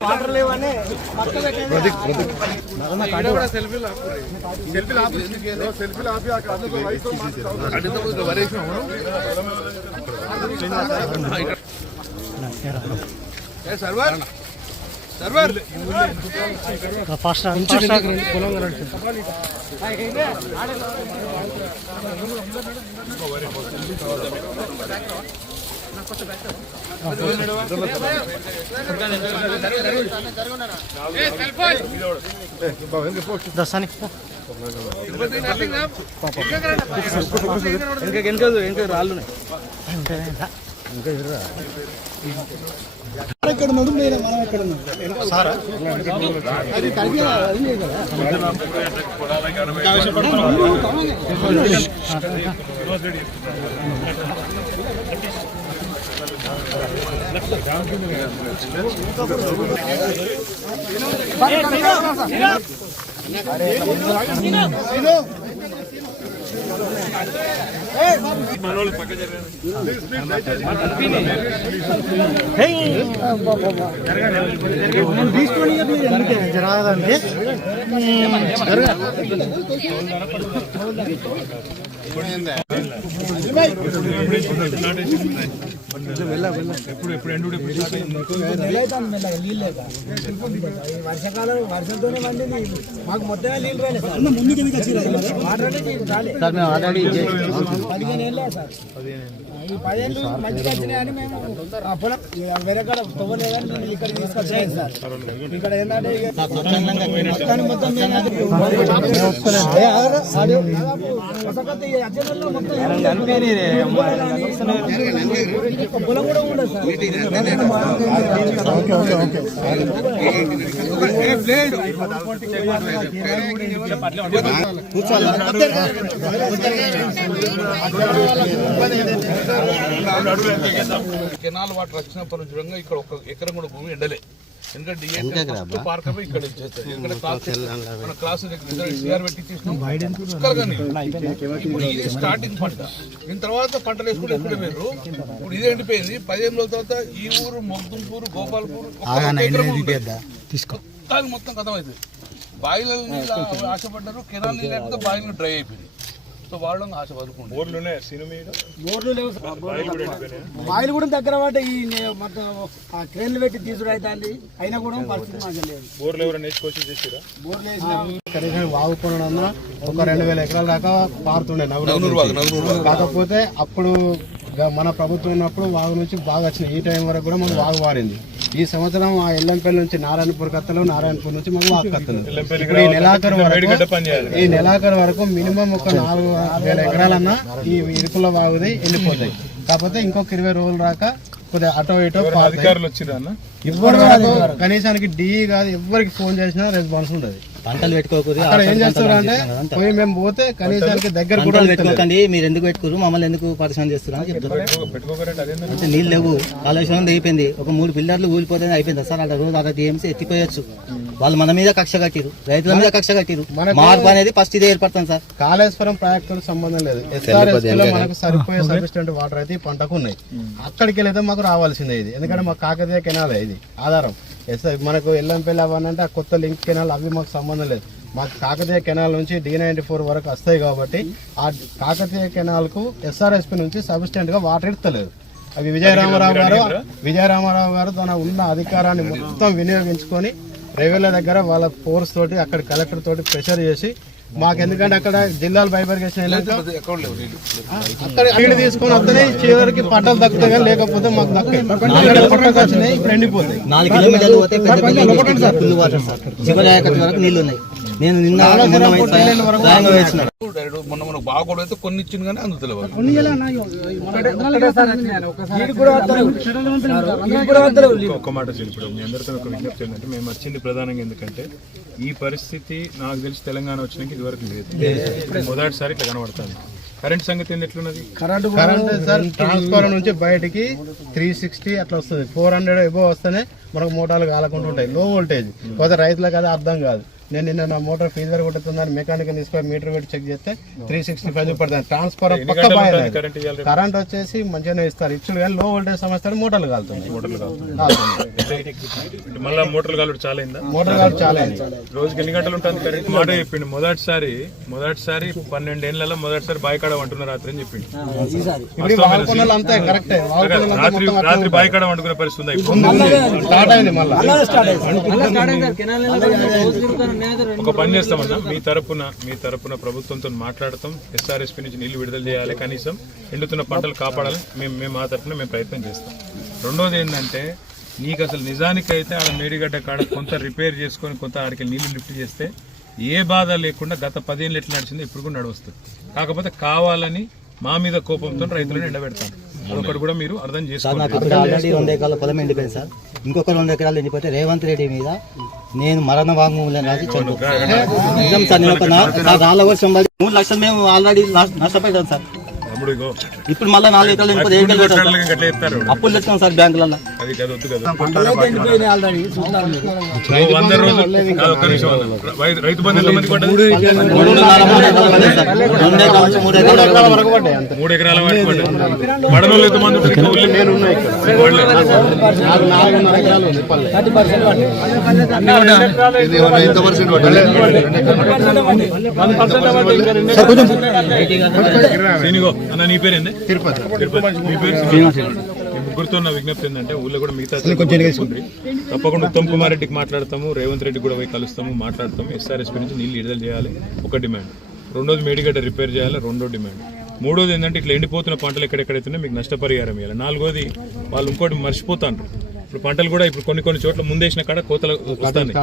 Water లేవని server? Server? Fast పొలం దస్తానికి ఇంకా వెనక ఇంకా రాళ్ళు ఎక్కడ ఉన్నాడు మనం ఎక్కడ ఉన్నాం సారా అది అది లేదు కదా తీసుకొని ఎందుకే జరగదండి వర్షాకాలం వర్షంతోనే వండింది మాకు మొత్తమే నీళ్ళు రాలేదు సార్ ముందుకు ఎందుకు వచ్చి వాటర్ అంటే రాలేదు సార్ మేము ఆల్రెడీ పదిహేను ఏళ్ళే సార్ ఈ పదేళ్ళు మంచిగా వచ్చినాయని మేము పొలం వేరే కాడ తవ్వలేదని ఇక్కడ తీసుకొచ్చాయి సార్ ఇక్కడ ఏంటంటే కానీ మొత్తం కెనాల్ వాటర్ వచ్చినప్పటి నుంచి ఇక్కడ ఒక ఎకరం కూడా భూమి ఎండలే ఎందుకంటే పార్క్ ఇక్కడ క్లాస్ సిఆర్ పెట్టి. ఇప్పుడు ఇది స్టార్టింగ్ పంట. దీని తర్వాత పంటలు వేసుకుంటే మీరు ఇప్పుడు ఇది ఎండిపోయింది. పదిహేను రోజుల తర్వాత ఈ ఊరు మొగ్దుంపూరు గోపాల్పూర్ ఒక్క ఎకరం ఉంది. తీసుకో. మొత్తానికి మొత్తం కథం అవుతుంది బాయిల ఆశపడ్డారు కెనాల్ లేకపోతే బాయిలు డ్రై అయిపోయింది సో వాళ్ళు ఆశ పడుకుంటారు బోర్లు లేవు సార్. కూడా దగ్గర పడ్డ ఈ నే- మొత్తం ఆ క్రేన్లు పెట్టి తీసుడు అవుతుంది అయినా కూడా పరిస్థితి మాకు లేదు. బోర్లు వేసినాం కనీసం వాగుకున్న ఒక రెండు వేల ఎకరాల దాకా పారుతుండే నవ్వులు వాగు వాగు. కాకపోతే అప్పుడు గ- మన ప్రభుత్వం ఉన్నప్పుడు వాగు నుంచి బాగా వచ్చినాయి. ఈ టైం వరకు కూడా మనకు వాగు వారింది ఈ సంవత్సరం ఆ ఎల్లంపల్లి నుంచి నారాయణపూర్ కత్తలు నారాయణపూర్ నుంచి మనకు వాగు కత్తలు. ఇప్పుడు ఈ నెలాఖరు వరకు ఈ నెలాఖరు వరకు మినిమం ఒక నాలుగు వేల ఎకరాలన్నా ఈ ఇరుకుల వాగుది వెళ్ళిపోతాయి. కాకపోతే ఇంకొక ఇరవై రోజులు రాక కొద్దిగా అటో ఇటో పారుతాయి. ఇప్పటి వరకు కనీసానికి డి కాదు ఎవరికి ఫోన్ చేసినా రెస్పాన్స్ ఉండదు. పంటలు పెట్టుకోకూడదు ఏం చేస్తారు అంటే? పోయి మేము పోతే కనీసానికి దగ్గర కూడా పంటలు పెట్టుకోకండి మీరు ఎందుకు పెట్టుకోరు మమ్మల్ని ఎందుకు పరిశ్రమ చేస్తున్నారు అంటే నీళ్ళు లేవు కాళేశ్వరం అయిపోయింది ఒక మూడు పిల్లర్లు ఊలిపోతే అయిపోయింది సార్ అక్కడ రోజు అక్కడ టీఎంసీ ఎత్తిపోయొచ్చు. వాళ్ళు మన మీద కక్ష కట్టిరు రైతుల మీద కక్ష కట్టిరు మార్పు అనేది ఫస్ట్ ఇదే ఏర్పడుతుంది సార్. కాళేశ్వరం ప్రాజెక్టు సంబంధం లేదు. ఎస్ఆర్ఎస్లో మనకు సరిపోయే సఫిషియెంట్ వాటర్ అయితే ఈ పంటకు ఉన్నాయి. అక్కడికి వెళ్తే మాకు రావాల్సిందే ఇది. ఎందుకంటే మాకు కాకతీయ కెనాల్ ఇది ఆధారం. ఎస్ మనకు ఎల్లంపల్లి అవనంటే ఆ కొత్త లింక్ కెనాల్ అవి మాకు సంబంధం లేదు. మాకు కాకతీయ కెనాల్ నుంచి డి నైన్టీ ఫోర్ వరకు వస్తాయి కాబట్టి ఆ కాకతీయ కెనాల్కు ఎస్ఆర్ఎస్పి నుంచి సఫిషియెంట్గా వాటర్ ఇడతలేదు అవి విజయరామారావు గారు విజయరామారావు గారు తన ఉన్న అధికారాన్ని మొత్తం వినియోగించుకొని రైల్వేల దగ్గర వాళ్ళ ఫోర్స్ తోటి అక్కడ కలెక్టర్ తోటి ప్రెషర్ చేసి మాకు ఎందుకంటే అక్కడ జిల్లాలు బైబర్గేషన్ నీళ్ళు అక్కడ తీసుకొని వస్తేనే చివరికి పంటలు దక్కుతాయి కానీ లేకపోతే మాకు దక్కాయి అక్కడ పంటకు వచ్చినాయి ఇప్పుడు ఎండిపోతాయి. నాలుగు కిలోమీటర్లు పోతే పెద్ద పెద్ద ఫుల్ వాటర్ సార్. చివరి వరకు నీళ్ళు ఉన్నాయి నేను నిన్న మొన్న డైరెక్ట్ మొన్న మనకు బాగా కూడా అయితే కొన్ని ఇచ్చింది కానీ అందుతలేవు. ఒక్క మాట చెప్పి ఇప్పుడు. మీ అందరితో ఒక విజ్ఞప్తి ఏంటంటే మేము వచ్చింది ప్రధానంగా ఎందుకంటే ఈ పరిస్థితి నాకు తెలిసి తెలంగాణ వచ్చినాక ఇదివరకు లేదు. ఇప్పుడు మొదటిసారి ఇట్లా కనబడుతుంది. కరెంట్ సంగతి ఏంది ఎట్లున్నది? కరెంటు కరెంట్ సార్ ట్రాన్స్ఫార్మర్ నుంచి బయటికి త్రీ సిక్స్టీ అట్లా వస్తుంది. ఫోర్ హండ్రెడ్ ఎబో వస్తేనే మనకు మోటార్లు కాలకుండా ఉంటాయి. లో వోల్టేజ్ పోతే రైతులకు అది అర్థం కాదు. నేను నిన్న నా మోటార్ ఫీజర్ కొట్టుతుందని మెకానిక్ తీసుకొని మీటర్ పెట్టి చెక్ చేస్తే త్రీ సిక్స్టీ ఫైవ్ చూపడుతుంది ట్రాన్స్ఫర్ పక్క బాగా కరెంట్ వచ్చేసి మంచిగానే ఇస్తారు. ఇచ్చుడు కానీ లో వోల్టేజ్ సమస్య మోటార్లు కాలుతుంది కాలుతుంది. మళ్ళీ మోటార్లు కాలుడు చాలా అయిందా మోటార్ కాలు చాలా అయింది. రోజుకి ఎన్ని గంటలు ఉంటుంది కరెంట్ మాట చెప్పిండు. మొదటిసారి మొదటిసారి పన్నెండేళ్ళలో మొదటిసారి బాయికాడ రాత్రి అని చెప్పిండు. రాత్రి రాత్రి బాయికాడ వండుకునే పరిస్థితి ఉందా ఒక పని చేస్తామన్నా మీ తరపున మీ తరపున ప్రభుత్వంతో మాట్లాడతాం ఎస్ఆర్ఎస్పీ నుంచి నీళ్ళు విడుదల చేయాలి కనీసం ఎండుతున్న పంటలు కాపాడాలి మేము మేము మా తరపున మేము ప్రయత్నం చేస్తాం. రెండోది ఏంటంటే నీకు అసలు నిజానికైతే ఆడ మేడిగడ్డ కాడ కొంత రిపేర్ చేసుకొని కొంత ఆడికి నీళ్ళు లిఫ్ట్ చేస్తే ఏ బాధ లేకుండా గత పదేళ్ళు ఎట్లా నడిచిందో ఇప్పుడు కూడా నడుస్తుంది కాకపోతే కావాలని మా మీద కోపంతో రైతులను ఎండబెడతాను అదొకటి కూడా మీరు అర్థం ఆల్రెడీ రెండు ఎకరాల పొలం ఎండిపోయింది సార్. ఇంకొక రెండు ఎకరాలు ఎండిపోతే రేవంత్ రెడ్డి మీద నేను మరణ వాంగ్మూలం రాసి నిజం సార్ నేను ఒక నా- సార్ రాళ్ళ వర్షం మూడు లక్షలు మేము ఆల్రెడీ నష్టపోయాం సార్. ఇప్పుడు మళ్ళీ నాలుగు ఎకరాలు ఎండిపోతే అప్పులు తెచ్చాం సార్ బ్యాంకులలో అది కదా వద్దు కదా వంద రోజులు ఒక్క నిమిషం రైతు బంధు ఎంత మంది పడ్డది మూడున్నర మూడు ఎకరాలు వరకు పడ్డది పడనోళ్ళు ఎంత మంది ఉంటారు? ఇంకా ఊళ్ళో నేను వాళ్ళే. నాకు నాలుగున్నర ఎకరాలు ఉంది పల్లె థర్టీ పర్సెంట్ శ్రీనిగో అన్న నీ పేరేంది తిరుపతి తిరుపతి మీ పేరు ముగ్గురితో నా విజ్ఞప్తి ఏంటంటే ఊళ్ళో కూడా మిగతా. తప్పకుండా ఉత్తమ్ కుమార్ రెడ్డికి మాట్లాడతాము రేవంత్ రెడ్డి కూడా పోయి కలుస్తాము మాట్లాడతాము. ఎస్ఆర్ఎస్పీ నుంచి నీళ్ళు విడుదల చేయాలి ఒక డిమాండ్. రెండోది మేడిగడ్డ రిపేర్ చేయాలి రెండో డిమాండ్. మూడోది ఏంటంటే ఇట్లా ఎండిపోతున్న పంటలు ఎక్కడెక్కడైతే మీకు నష్టపరిహారం ఇవ్వాలి. నాలుగోది వాళ్ళు ఇంకోటి మర్చిపోతాండ్రు. ఇప్పుడు పంటలు కూడా ఇప్పుడు కొన్ని కొన్ని చోట్ల ముందేసిన కాడ కోతలు వస్తాయి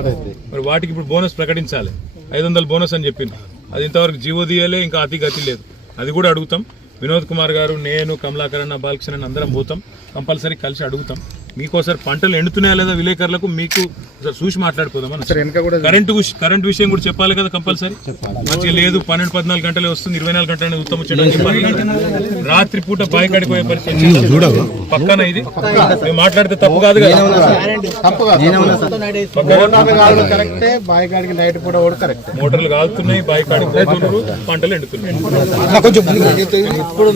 మరి వాటికి ఇప్పుడు బోనస్ ప్రకటించాలి. ఐదు వందల బోనస్ అని చెప్పింది అది ఇంతవరకు జీవో తీయలే ఇంకా అతి గతి లేదు. అది కూడా అడుగుతాం. వినోద్ కుమార్ గారు నేను కమలాకరణ బాలకృష్ణ అందరం పోతాం. కంపల్సరీ కలిసి అడుగుతాం. మీకోసారి పంటలు ఎండుతున్నాయా లేదా విలేకరులకు మీకు చూసి మాట్లాడిపోదాం అన్న. కరెంట్ కరెంట్ విషయం కూడా చెప్పాలి కదా కంపల్సరీ? మంచిగా లేదు పన్నెండు పద్నాలుగు గంటలే వస్తుంది ఇరవై నాలుగు గంటలు ఉత్తమ చెప్పాలి రాత్రి పూట బాయి కాడికి పోయే పరిస్థితి పక్కన ఇది. మేము మాట్లాడితే తప్పు కాదు కదా? తప్పు కాదు. పక్కన కరెక్టే. బాయికాడికి నైట్ పూట కూడా కరెక్ట్. మోటార్లు కాలుతున్నాయి బాయి కాడికి పోతున్నారు పంటలు ఎండుతున్నాయి. ఇప్పుడు